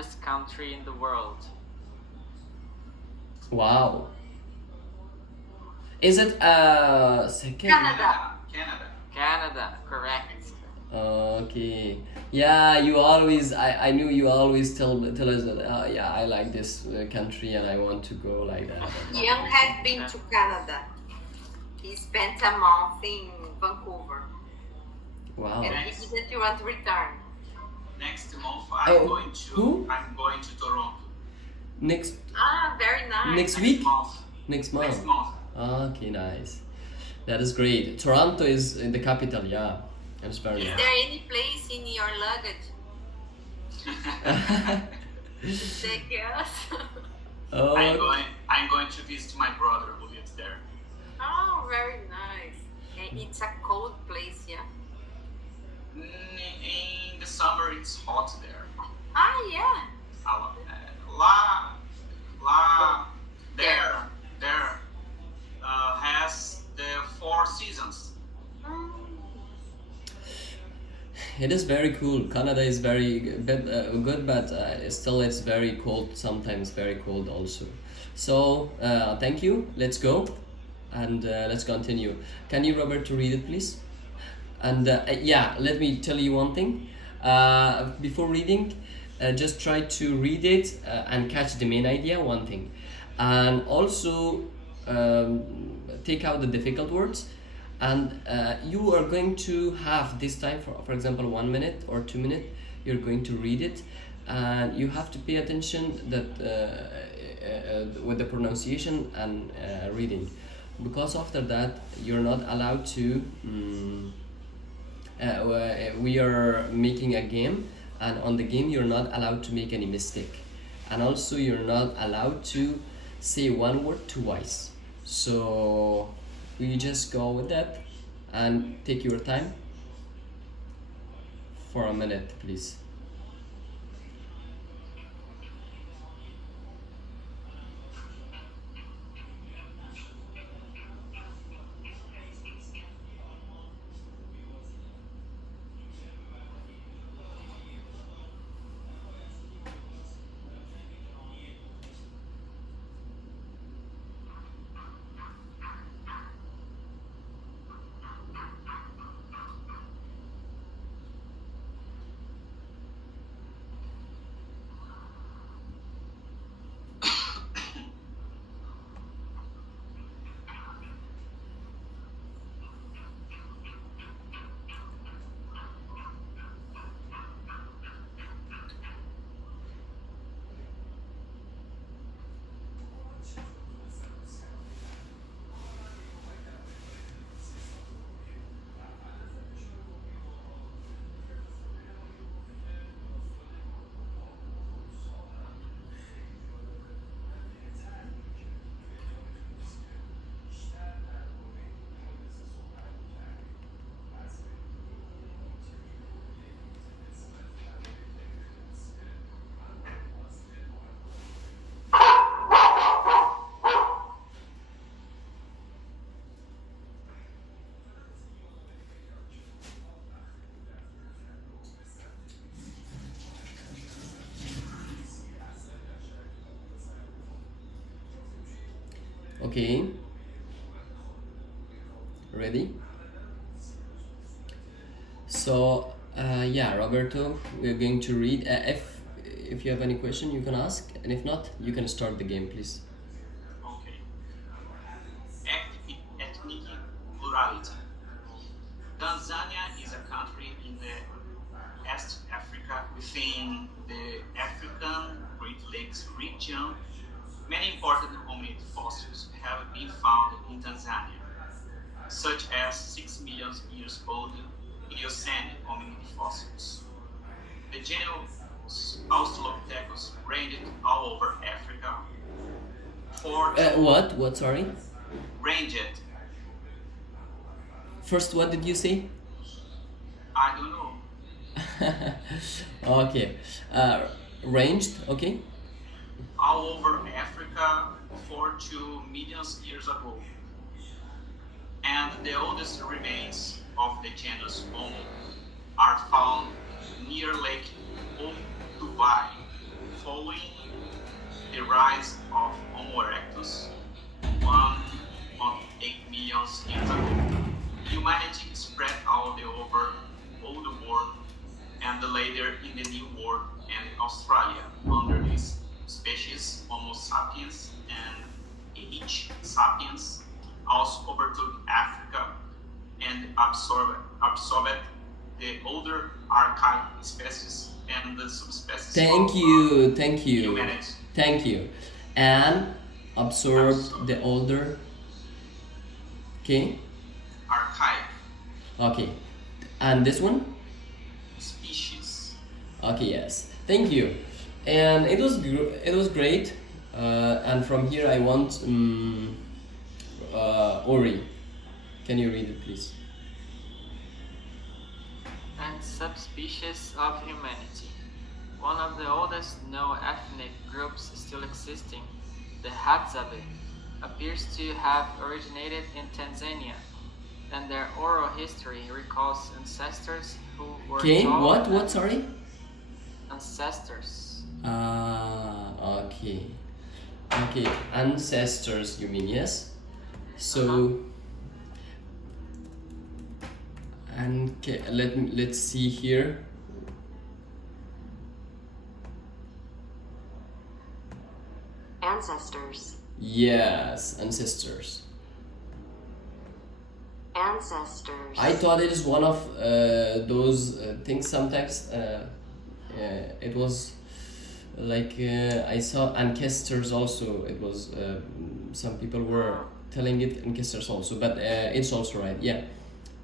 largest country in the world? Wow. Is it second? Canada. Canada, correct. Okay. Yeah, you always. I knew you always tell us that. Yeah, I like this country and I want to go like that. Young has been to Canada. He spent a month in Vancouver. Wow. And he didn't want to return. Next month who? I'm going to Toronto. Next Very nice. next week? month. Next month. Next month. Okay, nice. That is great. Toronto is in the capital, yeah. It's very Is nice. there any place in your luggage to take us? Oh, I'm going to visit my brother who lives there. Oh, very nice. And it's a cold place, yeah. In the summer it's hot there. Yeah. There has the 4 seasons. it is very cool. Canada is very good, but still it's very cold. Sometimes very cold also. So thank you. Let's go, and let's continue. Can you, Robert, to read it, please? And yeah, let me tell you one thing. Before reading, just try to read it and catch the main idea. One thing, and also take out the difficult words. And you are going to have this time for example 1 minute or 2 minutes. You're going to read it, and you have to pay attention that with the pronunciation and reading, because after that you're not allowed to. We are making a game, and on the game you're not allowed to make any mistake, and also you're not allowed to say one word twice. So you just go with that and take your time for a minute, please. Okay, ready? So yeah, Roberto, we're going to read. If you have any question you can ask, and if not you can start the game, please. Okay. Ethnic plurality. Tanzania is a country in the East Africa within the African Great Lakes region. Many important hominid fossils have been found in Tanzania, such as 6 million years old Eocene hominid fossils. The genus Australopithecus ranged all over Africa. What? Sorry. Ranged. First, what did you say? I don't know. Okay. Ranged. Okay. All over Africa 4 million years ago. And the oldest remains of the genus Homo are found near Lake Olduvai, following the rise of Homo erectus 1.8 million years ago, humanity spread all over all the world and later in the New World and Australia under these species Homo sapiens and H. sapiens also overtook Africa and absorbed the older archaic species and the subspecies Thank of you, thank you, humanity. thank you. And absorbed the older. Okay, Archaic okay. And this one? species. Okay, yes. Thank you. And it was great. And from here I want Ori. Can you read it, please? And subspecies of humanity. One of the oldest known ethnic groups still existing, the Hadzabe, appears to have originated in Tanzania, and their oral history recalls ancestors who were Okay, tall what? and- Sorry? Ancestors. Okay. Okay, ancestors, you mean, yes? So, and let's see here. Ancestors. Yes, ancestors. Ancestors. I thought it is one of those things sometimes. It was like I saw ancestors also. It was some people were telling it ancestors also, but it's also right. Yeah,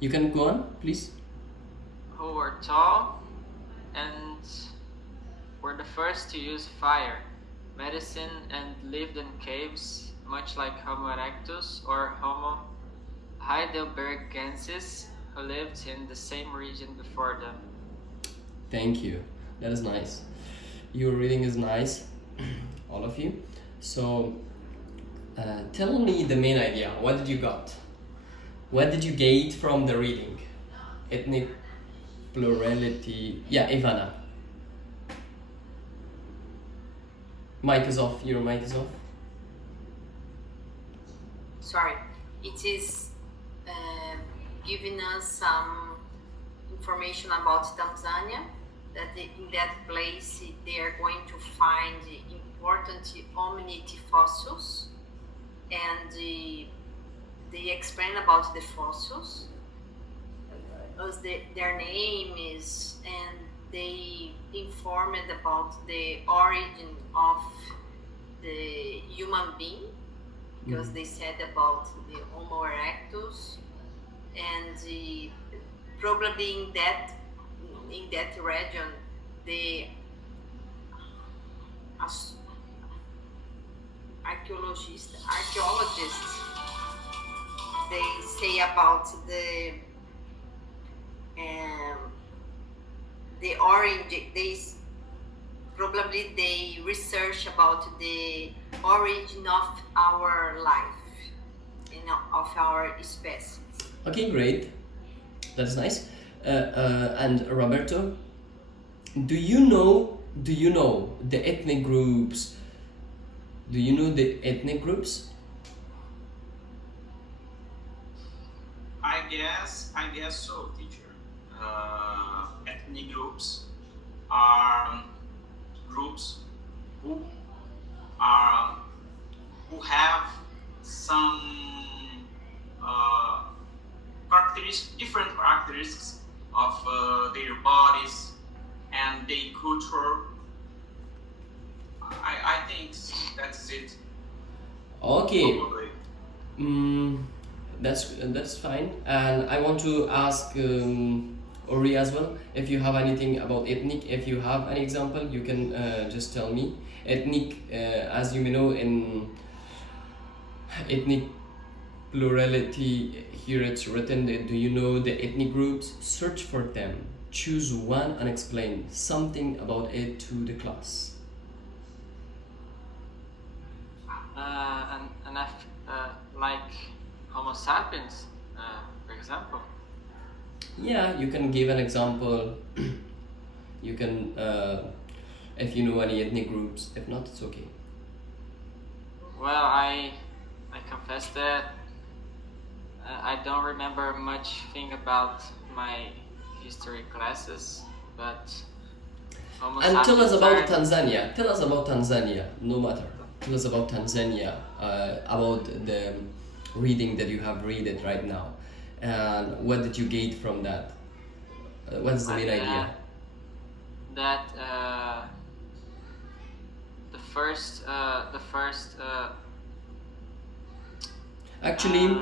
you can go on, please. Who were tall and were the first to use fire, medicine, and lived in caves, much like Homo erectus or Homo heidelbergensis, who lived in the same region before them. Thank you. That is nice. Your reading is nice, all of you. So, tell me the main idea. What did you got? What did you get from the reading? Ethnic plurality. Yeah, Ivana. Mic is off. Your mic is off. Sorry, it is giving us some information about Tanzania, that in that place they are going to find important hominid fossils, and they explain about the fossils as their name is, and they informed about the origin of the human being, because they said about the Homo erectus, and probably in that region the archaeologists they say about the origin. They research about the origin of our life, of our species. Okay, great. That's nice. And Roberto, do you know the ethnic groups? Do you know the ethnic groups? I guess so, teacher. Ethnic groups are groups who have some different characteristics of their bodies and their culture. I think that's it. Okay. Probably. That's fine. And I want to ask Ori as well, if you have anything about ethnic. If you have an example, you can just tell me. Ethnic, as you may know, in ethnic plurality, here it's written. Do you know the ethnic groups? Search for them. Choose one and explain something about it to the class. Like Homo sapiens, for example. Yeah, you can give an example. You can If you know any ethnic groups, if not, it's okay. Well, I confess that I don't remember much thing about my history classes, but almost And tell us about time. Tanzania. Tell us about Tanzania, no matter. Tell us about Tanzania, about the reading that you have read it right now, and what did you gain from that? What's the main idea? That the first Actually,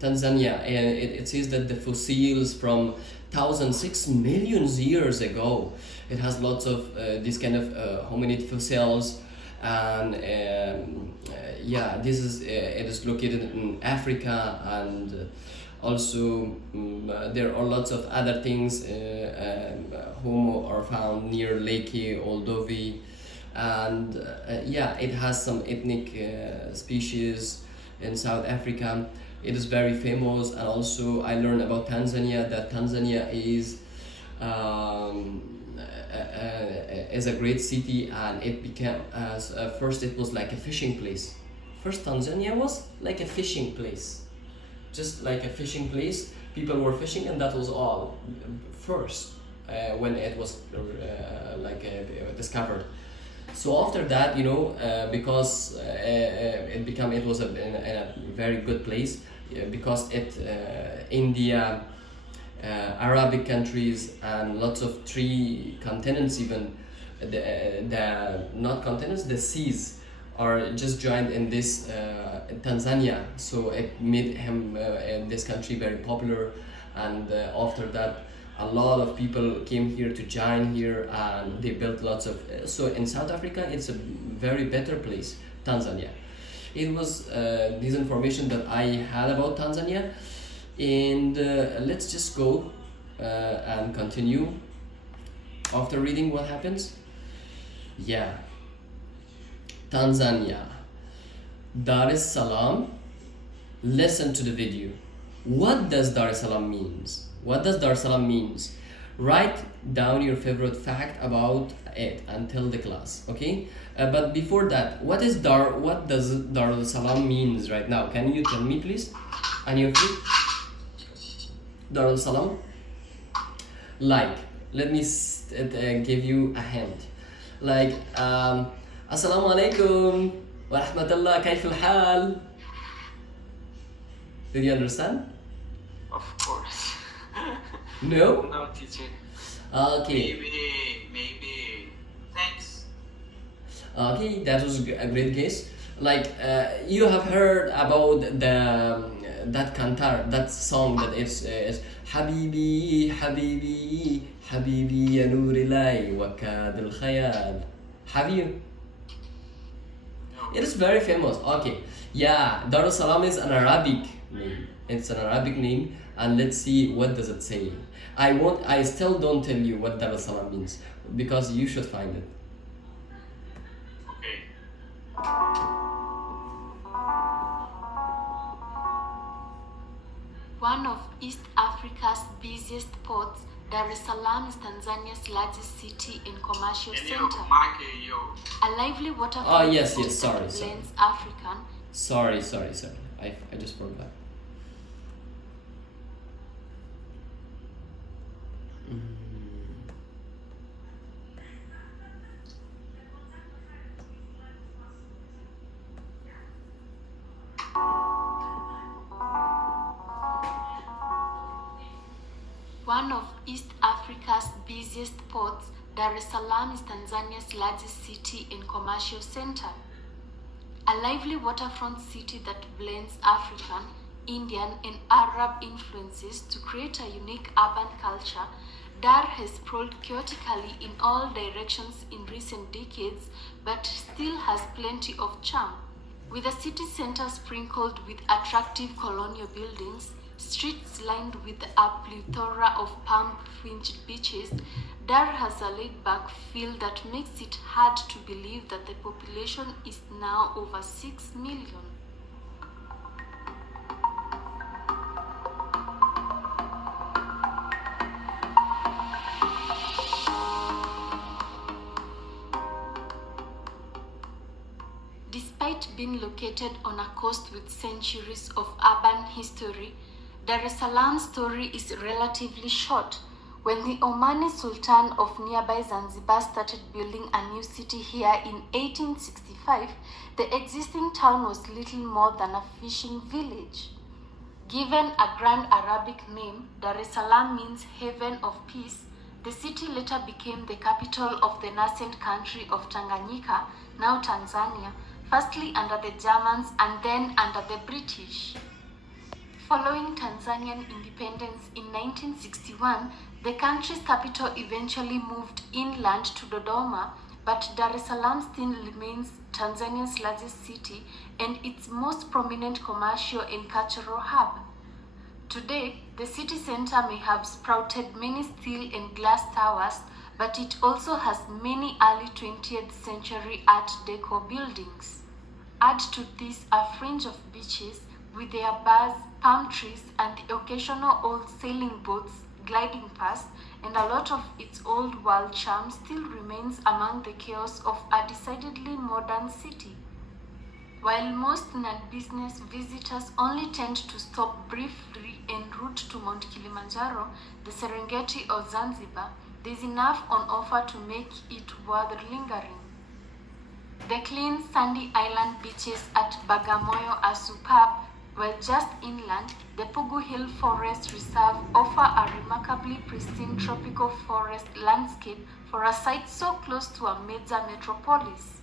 Tanzania, it says that the fossils from 1,006 million years ago. It has lots of this kind of hominid fossils, and yeah, this is it is located in Africa, and also there are lots of other things. Homo are found near Lake Oldovi, and yeah, it has some ethnic species in South Africa. It is very famous, and also I learned about Tanzania, that Tanzania is a great city, and it became as first it was like a fishing place. First Tanzania was like a fishing place, just like a fishing place. People were fishing, and that was all. First, when it was discovered. So after that, because it was a very good place, because India, Arabic countries, and lots of three continents, even the not continents, the seas are just joined in this Tanzania. So it made him this country very popular, and after that a lot of people came here to join here, and they built lots of so in South Africa it's a very better place, Tanzania. It was this information that I had about Tanzania, and let's just go and continue after reading what happens. Yeah, Tanzania, Dar es Salaam. Listen to the video. What does Dar es Salaam means? What does Dar es Salaam means? Write down your favorite fact about it and tell the class, okay? But before that, what does Dar es Salaam means right now? Can you tell me, please? And you free? Dar es Salaam. Like, let me give you a hint. Like, Assalamu alaikum wa rahmatullah, kayf al-hal? Did you understand? of course. No? No, teacher. Okay. Maybe. Thanks. Okay, that was a great guess. Like, you have heard about that cantar, that song that is Habibi, Habibi, Habibi ya Nurilai wa kad al khayal. Have you? No. It is very famous. Okay, yeah, Dar es Salaam is an Arabic name. It's an Arabic name, and let's see what does it say. I still don't tell you what Dar es Salaam means, because you should find it. Okay. One of East Africa's busiest ports, Dar es Salaam is Tanzania's largest city and commercial And you, center. Mike, you. A lively waterfront Oh, yes, city sorry, that sorry. blends African. Sorry. I just forgot. One of East Africa's busiest ports, Dar es Salaam is Tanzania's largest city and commercial center. A lively waterfront city that blends African, Indian, and Arab influences to create a unique urban culture, Dar has sprawled chaotically in all directions in recent decades, but still has plenty of charm. With a city center sprinkled with attractive colonial buildings, streets lined with a plethora of palm-fringed beaches, Dar has a laid-back feel that makes it hard to believe that the population is now over 6 million. Despite being located on a coast with centuries of urban history, Dar es Salaam's story is relatively short. When the Omani Sultan of nearby Zanzibar started building a new city here in 1865, the existing town was little more than a fishing village. Given a grand Arabic name, Dar es Salaam means haven of peace. The city later became the capital of the nascent country of Tanganyika, now Tanzania, firstly under the Germans and then under the British. Following Tanzanian independence in 1961, the country's capital eventually moved inland to Dodoma, but Dar es Salaam still remains Tanzania's largest city and its most prominent commercial and cultural hub. Today, the city center may have sprouted many steel and glass towers, but it also has many early 20th century Art Deco buildings. Add to this a fringe of beaches with their bars, palm trees, and the occasional old sailing boats gliding past, and a lot of its old world charm still remains among the chaos of a decidedly modern city. While most non-business visitors only tend to stop briefly en route to Mount Kilimanjaro, the Serengeti or Zanzibar, there is enough on offer to make it worth lingering. The clean sandy island beaches at Bagamoyo are superb, while just inland, the Pugu Hill Forest Reserve offer a remarkably pristine tropical forest landscape for a site so close to a major metropolis.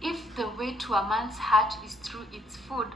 If the way to a man's heart is through its food,